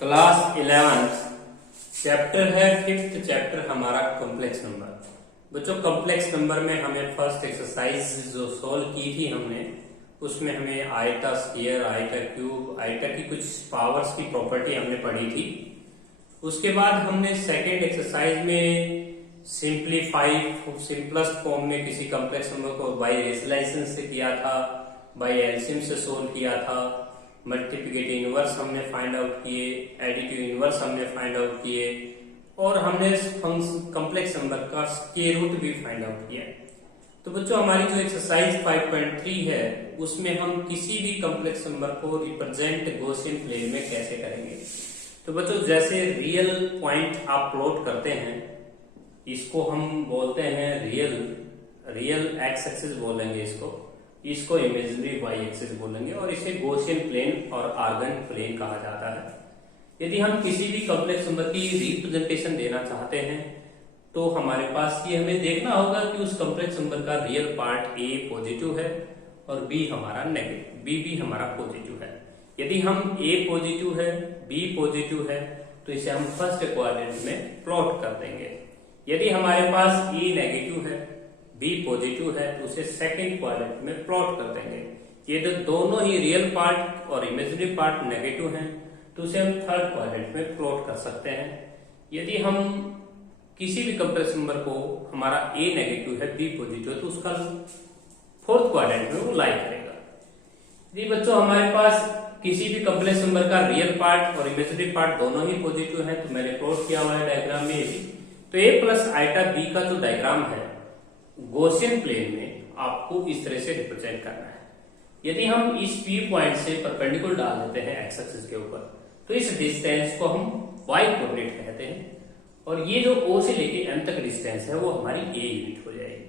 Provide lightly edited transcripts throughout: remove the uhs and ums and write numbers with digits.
Class 11 chapter है 5th chapter हमारा complex number. बच्चों कॉम्प्लेक्स नंबर में हमें फर्स्ट एक्सरसाइज जो सोल्व की थी हमने उसमें हमें आयता स्क्वायर, आयता क्यूब, आयता की कुछ पावर्स की प्रॉपर्टी हमने पढ़ी थी। उसके बाद हमने सेकेंड एक्सरसाइज में सिंपलेस्ट फॉर्म में किसी कॉम्प्लेक्स नंबर को बाय रेशनलाइजेशन से किया था, बाय एलसीएम से सोल्व किया था, मल्टीप्लिकेटिव इनवर्स हमने फाइंड आउट किए, एडिटिव इनवर्स हमने फाइंड आउट किए और हमने कॉम्प्लेक्स नंबर का स्क्वायर रूट भी फाइंड आउट किया। तो बच्चों हमारी जो एक्सरसाइज 5.3 है उसमें हम किसी भी कॉम्प्लेक्स नंबर को रिप्रेजेंट गॉसियन प्लेन में कैसे करेंगे। तो बच्चों जैसे रियल पॉइंट आप प्लॉट करते हैं, इसको हम बोलते हैं रियल एक्स एक्सिस बोलेंगे, इसको इमेजिनरी वाई एक्सिस बोलेंगे और इसे गॉसियन प्लेन और आर्गन प्लेन कहा जाता है। यदि हम किसी भी कॉम्प्लेक्स नंबर की रिप्रेजेंटेशन देना चाहते हैं तो हमारे पास ये हमें देखना होगा कि उस कॉम्प्लेक्स नंबर का रियल पार्ट ए पॉजिटिव है और बी हमारा नेगेटिव, बी भी हमारा पॉजिटिव है। यदि हम ए पॉजिटिव है, बी पॉजिटिव है तो इसे हम फर्स्ट क्वाड्रेंट में प्लॉट कर देंगे। यदि हमारे पास ए नेगेटिव है, बी पॉजिटिव है तो उसे सेकंड क्वाड्रेंट में प्लॉट कर देंगे। ये जो दोनों ही रियल पार्ट और इमेजिनरी पार्ट नेगेटिव हैं तो उसे हम थर्ड क्वाड्रेंट में प्लॉट कर सकते हैं। यदि हम किसी भी कॉम्प्लेक्स नंबर को हमारा ए नेगेटिव है, बी पॉजिटिव है तो उसका फोर्थ क्वाड्रेंट में वो लाई करेगा। यदि बच्चों हमारे पास किसी भी कॉम्प्लेक्स नंबर का रियल पार्ट और इमेजिनरी पार्ट दोनों ही पॉजिटिव है तो मैंने प्लॉट किया हुआ है डायग्राम में भी। तो ए प्लस आइटा बी का जो डायग्राम है गॉसियन प्लेन में आपको इस तरह से रिप्रेजेंट करना है। यदि हम इस पी पॉइंट से परपेंडिकुलर डाल देते हैं एक्स एक्सिस के ऊपर तो इस डिस्टेंस को हम वाई कोऑर्डिनेट कहते हैं और ये जो ओ से लेके एम तक डिस्टेंस है वो हमारी ए यूनिट हो जाएगी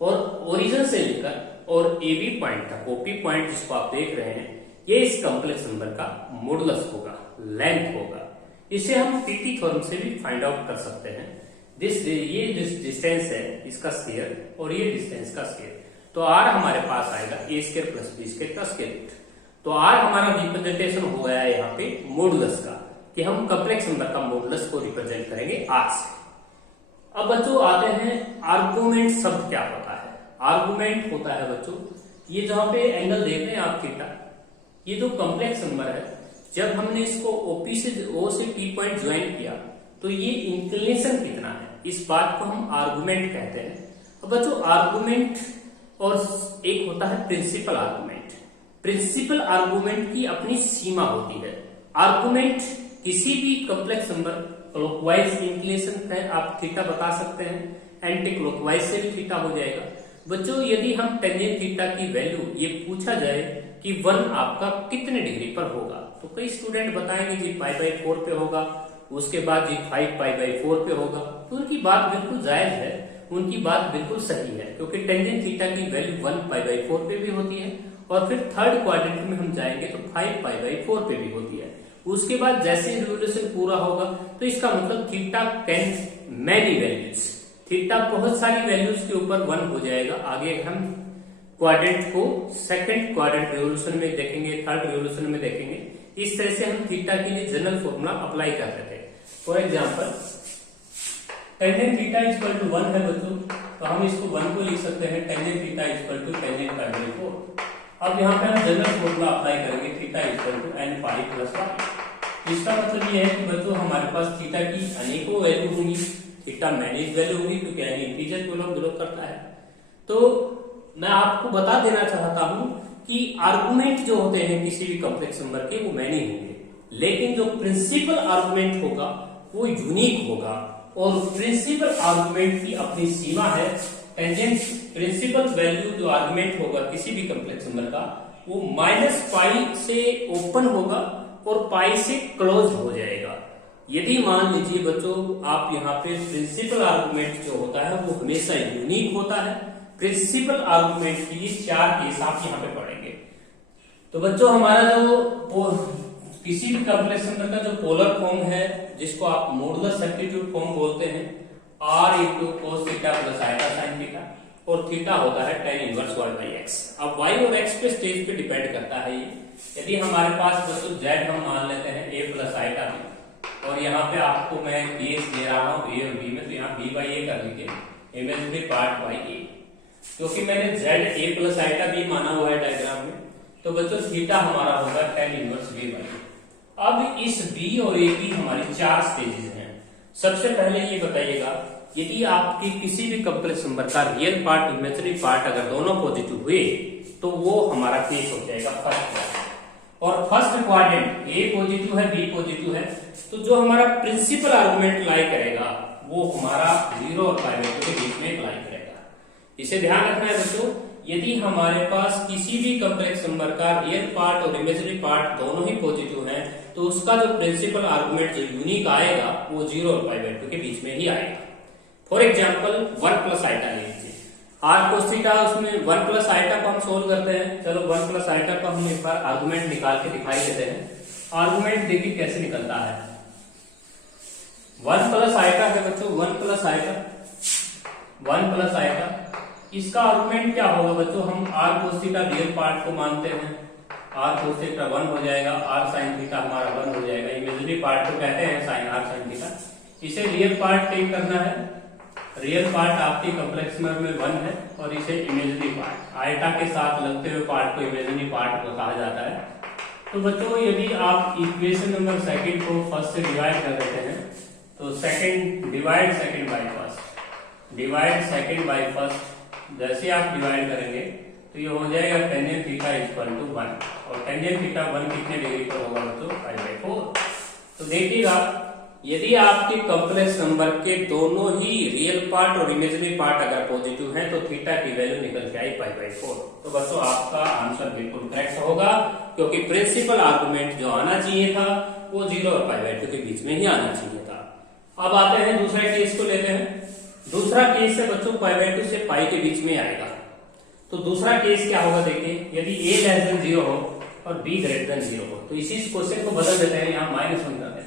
और ओरिजिन से लेकर और ए बी पॉइंट तक, ओपी पॉइंट जिसको आप देख रहे हैं, ये इस कॉम्प्लेक्स नंबर का मॉडुलस होगा, लेंथ होगा। इसे हम पीटी थ्योरम से भी फाइंड आउट कर सकते हैं। ये डिस्टेंस है इसका स्क्वायर और ये डिस्टेंस का स्क्वायर, तो आर हमारे पास आएगा ए स्क्वायर प्लस बी स्क्वायर का स्क्वायर रूट। तो आर हमारा रिप्रेजेंटेशन हो गया है यहाँ पे मॉडुलस का, कि हम कॉम्प्लेक्स नंबर का मॉडुलस को रिप्रेजेंट करेंगे आर से। अब बच्चों आते हैं आर्गुमेंट शब्द क्या होता है। आर्गुमेंट होता है बच्चों ये जहां पे एंगल देख रहे हैं आप थीटा, ये जो कॉम्प्लेक्स नंबर है जब हमने इसको ओपी से ओ से पी पॉइंट ज्वाइन किया तो ये इंक्लिनेशन कितना है, इस बात को हम आर्गुमेंट कहते हैं। अब बच्चों आर्गुमेंट और एक होता है प्रिंसिपल आर्गुमेंट। प्रिंसिपल आर्गुमेंट की अपनी सीमा होती है। आर्गुमेंट किसी भी कॉम्प्लेक्स नंबर क्लॉकवाइज इंक्लिनेशन है आप थीटा बता सकते हैं, एंटी क्लॉकवाइज से भी थीटा हो जाएगा। बच्चों यदि हम टेंजेंट थीटा की वैल्यू ये पूछा जाए कि 1 आपका कितने डिग्री पर होगा तो कई स्टूडेंट बताएंगे जी π/4 पे होगा, उसके बाद जी 5π/4 पे होगा। तो उनकी बात बिल्कुल जायज है, उनकी बात बिल्कुल सही है, क्योंकि टेंजेंट थीटा की वैल्यू 1π/4 पे भी होती है और फिर थर्ड क्वाड्रेंट में हम जाएंगे तो 5π/4 पे भी होती है। उसके बाद जैसे रिवोल्यूशन पूरा होगा तो इसका मतलब theta can many values, theta बहुत सारी वैल्यूज के ऊपर 1 हो जाएगा। आगे हम क्वाड्रेंट को सेकंड क्वाड्रेंट रिवोल्यूशन में देखेंगे, थर्ड रिवोल्यूशन में देखेंगे। इस तरह से हम थीटा के लिए जनरल फॉर्मूला अप्लाई करते थे। For example tangent theta equal to 1 है बच्चों, तो हम इसको 1 को लिख सकते हैं tangent theta equal to tangent π/4। अब यहाँ पे हम जनरल फॉर्मूला अप्लाई करेंगे theta equal to n pi plus y. इसका मतलब ये है कि बच्चों हमारे पास थीटा की अनेकों वैल्यू होंगी, थीटा मैनेज वैल्यू होगी क्योंकि यानी इंटीजर को बिलोंग करता है। तो मैं आपको बता देना चाहता हूं कि आर्गुमेंट जो होते हैं किसी भी कॉम्प्लेक्स नंबर के वो मैनी होंगे, लेकिन जो प्रिंसिपल आर्गुमेंट होगा वो यूनिक होगा और प्रिंसिपल आर्गुमेंट की अपनी सीमा है। टेंजेंट प्रिंसिपल वैल्यू जो आर्गुमेंट होगा किसी भी कॉम्प्लेक्स नंबर का वो -π से ओपन होगा और π से क्लोज हो जाएगा। यदि मान लीजिए बच्चों आप यहाँ पे प्रिंसिपल आर्गुमेंट जो होता है वो हमेशा यूनिक होता है। प्रिंसिपल आर्गुमेंट के लिए 4 केस आप यहाँ पे पढ़ेंगे। तो बच्चों हमारा जो किसी भी कॉम्प्लेक्स नंबर का जो पोलर फॉर्म है जिसको आप मॉडुलस सब्स्टिट्यूट फॉर्म बोलते हैं, r × cos θ + आयटा sin θ, और थीटा होता है tan inverse y by x. अब y और x पे स्टेज पे डिपेंड करता है ये। यदि हमारे पास बच्चों z हम मान लेते हैं a प्लस आइटा b, और यहाँ पे आपको मैं केस दे रहा हूँ a और b में, तो यहाँ b बाई ए कर लीजिए, इमेजिनरी पार्ट बाई a, क्योंकि मैंने z a plus iota b माना हुआ है डायग्राम में, तो बच्चों थीटा हमारा होगा tan इनवर्स b बाई ए। अब इस b और a की हमारी 4 स्टेजेस हैं। सबसे पहले ये बताइएगा, यदि आपकी किसी भी कॉम्प्लेक्स नंबर का रियल पार्ट इमेजिनरी पार्ट अगर दोनों पॉजिटिव हुए तो वो हमारा केस हो जाएगा फर्स्ट क्वाड्रेंट। और फर्स्ट क्वाड्रेंट ए पॉजिटिव है, बी पॉजिटिव है, तो जो हमारा प्रिंसिपल आर्गुमेंट लाई करेगा वो हमारा 0 और पाई के बीच में लाई करेगा। इसे ध्यान रखना है बच्चों, यदि हमारे पास किसी भी कॉम्प्लेक्स नंबर का रियल पार्ट और इमेजिनरी पार्ट दोनों ही पॉजिटिव है, तो उसका जो प्रिंसिपल आर्गुमेंट जो यूनिक आएगा वो 0 और पाई के बीच में ही आएगा। फॉर एग्जाम्पल 1 प्लस आइटा ले लीजिए, आर कोस थीटा, उसमें 1 प्लस आइटा को हम सोल्व करते हैं। चलो 1 प्लस आइटा को हम एक बार आर्गुमेंट निकाल के दिखाई देते हैं। आर्गुमेंट देखिए कैसे निकलता है। 1 प्लस आइटा है बच्चों, 1 प्लस आइटा, 1 प्लस आइटा, इसका आर्गुमेंट क्या होगा बच्चों, हम R cos theta real part को मानते हैं, आर कोस थीटा 1 हो जाएगा, आर साइन थीटा हमारा 1 हो जाएगा, इमेजिनरी पार्ट को कहते हैं साइन आर साइन थीटा। इसे रियल पार्ट टेक करना है, रियल पार्ट आपकी कॉम्प्लेक्स नंबर में 1 है, और इसे इमेजिनरी पार्ट आइटा के साथ लगते हुए पार्ट को इमेजिनरी पार्ट को कहा जाता है। तो बच्चों यदि आप इक्वेशन नंबर सेकंड को फर्स्ट से डिवाइड कर देते हैं, तो second divide second by first, divide second by first, जैसे आप डिवाइड करेंगे तो ये हो जाएगा टेंजेंट थीटा इक्वल टू 1, और टेंजेंट थीटा 1 कितने डिग्री पर होगा बच्चों, पाई बाई 4। तो देखिएगा यदि आपके कॉम्प्लेक्स नंबर के दोनों ही रियल पार्ट और इमेजिनरी पार्ट अगर पॉजिटिव हैं तो थीटा की वैल्यू निकल के आई पाई बाई 4। तो बच्चों आपका आंसर बिल्कुल करेक्ट होगा, क्योंकि प्रिंसिपल आर्गुमेंट जो आना चाहिए था वो 0 और पाई बाई 2 के बीच में ही आना चाहिए था। अब आते हैं दूसरे केस को लेते हैं। दूसरा केस है बच्चों पाई बाई 2 से पाई के बीच में आएगा। तो दूसरा केस क्या होगा देखिए, यदि a लेस देन 0 हो और b ग्रेटर देन 0 हो, तो इसी क्वेश्चन को बदल देते हैं, यहाँ -1 कर देते हैं।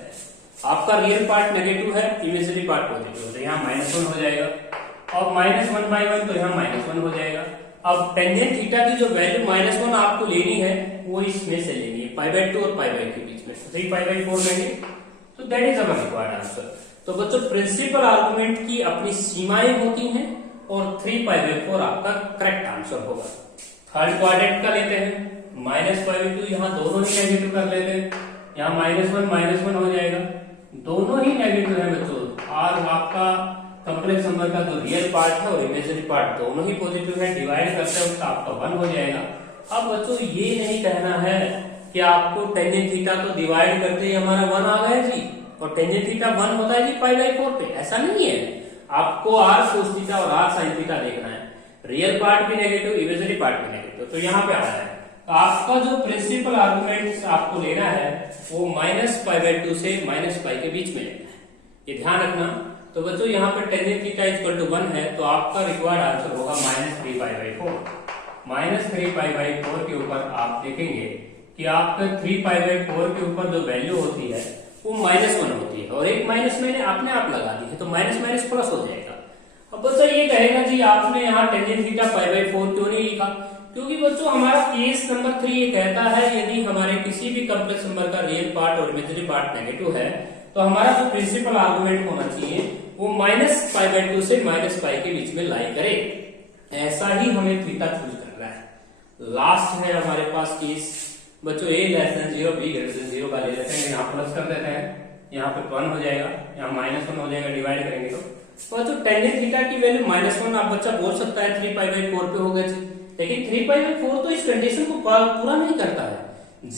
आपका रियल पार्ट नेगेटिव है, इमेजिनरी पार्ट पॉजिटिव है, तो यहाँ -1 हो जाएगा, और -1 बाई 1 तो यहाँ -1 हो जाएगा। अब टेंजेंट थीटा की जो वैल्यू -1 आपको लेनी है वो इसमें से लेनी है, पाई बाई 2 और पाई बाई के बीच में, 3 पाई बाई 4 लेंगे, तो that is our required answer. तो बच्चों प्रिंसिपल आर्गुमेंट की अपनी सीमाएं होती हैं, और 3 पाई बाई 4 आपका करेक्ट आंसर होगा। थर्ड क्वाड्रेंट का लेते हैं, -π/2, यहाँ दोनों ही नेगेटिव कर लेते हैं, यहाँ -1 हो जाएगा, दोनों ही नेगेटिव है बच्चों। और आपका कॉम्प्लेक्स नंबर का जो रियल पार्ट है और इमेजिनरी पार्ट दोनों ही पॉजिटिव है, डिवाइड करते हैं तो आपका 1 हो जाएगा। अब बच्चों ये नहीं कहना है कि आपको टेंजेंट थीटा तो डिवाइड करते ही हमारा 1 आ गया जी, और टेंजेंट थीटा 1 होता है जी पाई बाई 4 पे, ऐसा नहीं है। आपको आर कोस थीटा और आर साइन थीटा देखना है, रियल पार्ट भी नेगेटिव, इमेजिनरी पार्ट भी नेगेटिव, तो यहाँ पे आ रहा है। तो आपका जो प्रिंसिपल आर्गुमेंट आपको लेना है वो -π/2 से -π के बीच में लेना है, ये ध्यान रखना। तो बच्चों यहाँ पे टेंजेंट थीटा इक्वल टू 1 है, तो आपका रिक्वायर्ड आंसर होगा -3π/4। -3π/4 के ऊपर आप देखेंगे कि आपके 3π/4 के ऊपर जो वैल्यू होती है वो -1 होती है, और एक माइनस मैंने अपने आप लगा दी है, तो माइनस माइनस प्लस हो जाएगा। अब बच्चों ये कहेगा जी आपने यहाँ टेंजेंट थीटा π/4 क्यों नहीं लिखा, क्योंकि बच्चों हमारा केस नंबर 3 ये कहता है यदि हमारे किसी भी कॉम्प्लेक्स नंबर का रियल पार्ट और इमेजिनरी पार्ट नेगेटिव है, तो हमारा जो प्रिंसिपल आर्गुमेंट होना चाहिए वो -π/2 से -π के बीच में लाई करे। ऐसा ही हमें थीटा चूज करना है। लास्ट है हमारे पास केस बच्चों a less than 0, b greater than 0 का ले लेते हैं, यहाँ प्लस कर देते हैं, यहाँ पे 1 हो जाएगा, यहाँ -1 हो जाएगा, डिवाइड करेंगे तो बच्चों टेंजेंट थीटा की वैल्यू -1 आप बच्चा बोल सकता है 3π/4 पे हो गया, लेकिन 3π/4 तो इस कंडीशन को पूरा नहीं करता है।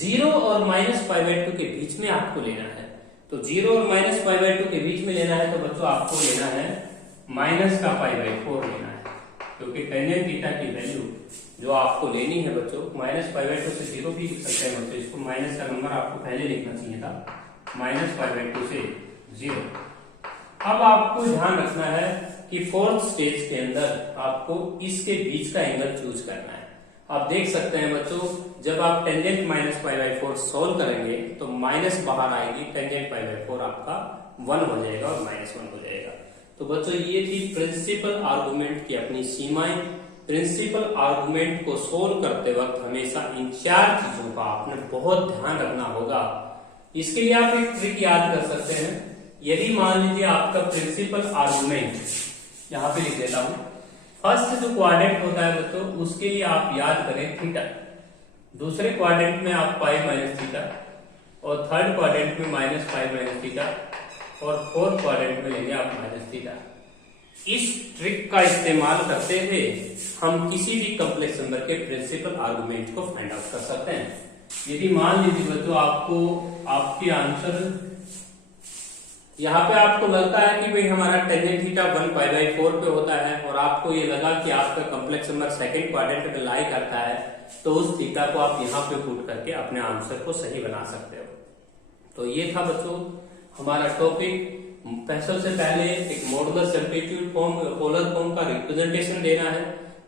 0 और -π/2 के बीच में आपको लेना है, तो 0 और -π/2 के बीच में लेना है, तो बच्चों आपको लेना है -π/4 लेना है, क्योंकि टेंजेंट थीटा की वैल्यू जो आपको लेनी है बच्चों -π/2 से 0 भी लिख सकते हैं बच्चों, इसको माइनस का नंबर आपको पहले लिखना चाहिए था, -π/2 से 0। अब आपको ध्यान रखना है कि फोर्थ स्टेज के अंदर आपको इसके बीच का एंगल चूज करना है। आप देख सकते हैं बच्चों जब आप टेंजेंट -π/4 सोल्व करेंगे तो माइनस बाहर आएगी, टेंजेंट π/4 आपका 1 हो जाएगा और -1 हो जाएगा। तो बच्चों ये थी प्रिंसिपल आर्गुमेंट की अपनी सीमाएं। प्रिंसिपल आर्गुमेंट को सोल्व करते वक्त हमेशा इन 4 चीजों का आपने बहुत ध्यान रखना होगा। इसके लिए आप एक ट्रिक याद कर सकते हैं। यदि मान लीजिए आपका प्रिंसिपल आर्गुमेंट, यहां पे लिख देता हूं, फर्स्ट जो क्वाड्रेंट होता है बच्चों उसके लिए आप याद करें थीटा, दूसरे क्वाड्रेंट में आप पाई माइनस थीटा, और थर्ड क्वाड्रेंट में माइनस फाइव माइनस थीटा, और फोर्थ क्वाड्रेंट में लेंगे आप माइनस थीटा। इस ट्रिक का इस्तेमाल करते हुए हम किसी भी कॉम्प्लेक्स नंबर के प्रिंसिपल आर्गुमेंट को फाइंड आउट कर सकते हैं। यदि मान लीजिए बच्चों आपको आपके आंसर यहाँ पे आपको लगता है कि भाई हमारा टेन थीटा 1π/4 पे होता है, और आपको ये लगा कि आपका कॉम्प्लेक्स नंबर सेकंड क्वाड्रेंट में लाई करता है, तो उस थीटा को आप यहाँ पे पुट करके अपने आंसर को सही बना सकते हो। तो ये था बच्चों हमारा टॉपिक। सबसे पहले एक modulus amplitude form, polar form का रिप्रेजेंटेशन देना है।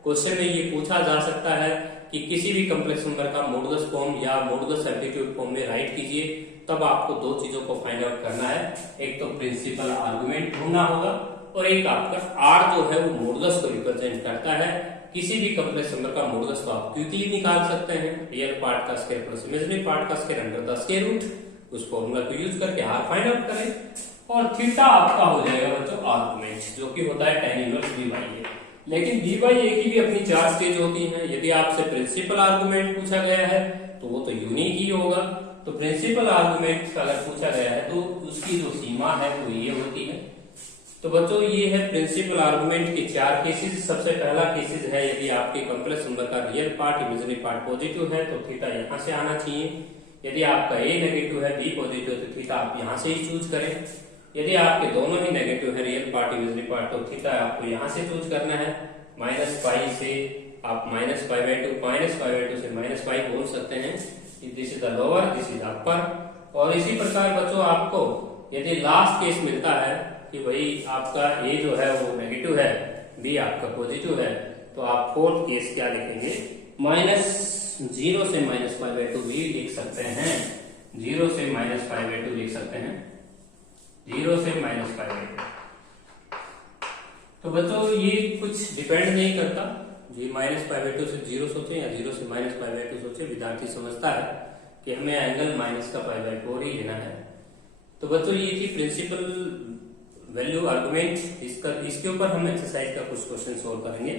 क्वेश्चन में ये पूछा जा सकता है कि किसी भी कॉम्प्लेक्स नंबर का मॉडुलस फॉर्म या मॉडुलस एम्पलीट्यूड फॉर्म में राइट कीजिए। तब आपको 2 चीजों को फाइंड आउट करना है, एक तो प्रिंसिपल आर्गुमेंट ढूंढना होगा, और एक आपका आर जो है वो मॉडुलस को रिप्रेजेंट करता है। किसी भी कॉम्प्लेक्स नंबर का मॉडुलस तो आप क्विकली निकाल सकते हैं, रियल पार्ट का स्क्वायर प्लस इमेजिनरी पार्ट का square under the square root, उस फॉर्मूला को यूज करके आर फाइंड आउट करें, और थीटा आपका हो जाएगा बच्चों आर्गुमेंट, जो कि होता है tan इनवर्स डी बाई ए। लेकिन डी बाई ए की भी अपनी 4 स्टेज होती हैं। यदि आपसे प्रिंसिपल आर्गुमेंट पूछा गया है तो वो तो यूनिक ही होगा। तो प्रिंसिपल आर्गुमेंट अगर पूछा गया है तो उसकी जो सीमा है वो ये होती है। तो बच्चों ये है प्रिंसिपल आर्गुमेंट के 4 केसेस। सबसे पहला केसेस है यदि आपके कॉम्प्लेक्स नंबर का real part imaginary part positive है तो थीटा यहाँ से आना चाहिए। यदि आपका ए नेगेटिव है, बी पॉजिटिव, तो थीटा आप यहाँ से ही चूज करें। यदि आपके दोनों ही नेगेटिव है, रियल पार्ट इमेजिनरी पार्ट, तो थीटा आपको यहाँ से चूज करना है। -π से आप -π/2, -π/2 से -π बोल सकते हैं। This is the lower, this is upper. और इसी प्रकार बच्चों आपको यदि लास्ट केस मिलता है कि भाई आपका ए जो है वो नेगेटिव है, बी आपका पॉजिटिव है, तो आप फोर्थ केस क्या लिखेंगे, -0 से -π/2 भी लिख सकते हैं। 0 से -π/2 लिख सकते हैं, 0 से -π/2। तो बच्चों ये कुछ डिपेंड नहीं करता, जी -π/2 से 0 सोचे या 0 से -π/2 सोचे, विद्यार्थी समझता है कि हमें एंगल माइनस का π/4 ही लेना है। तो बच्चों ये थी प्रिंसिपल वैल्यू आर्गुमेंट। इसके ऊपर हम एक्सरसाइज का कुछ क्वेश्चन सोल्व करेंगे।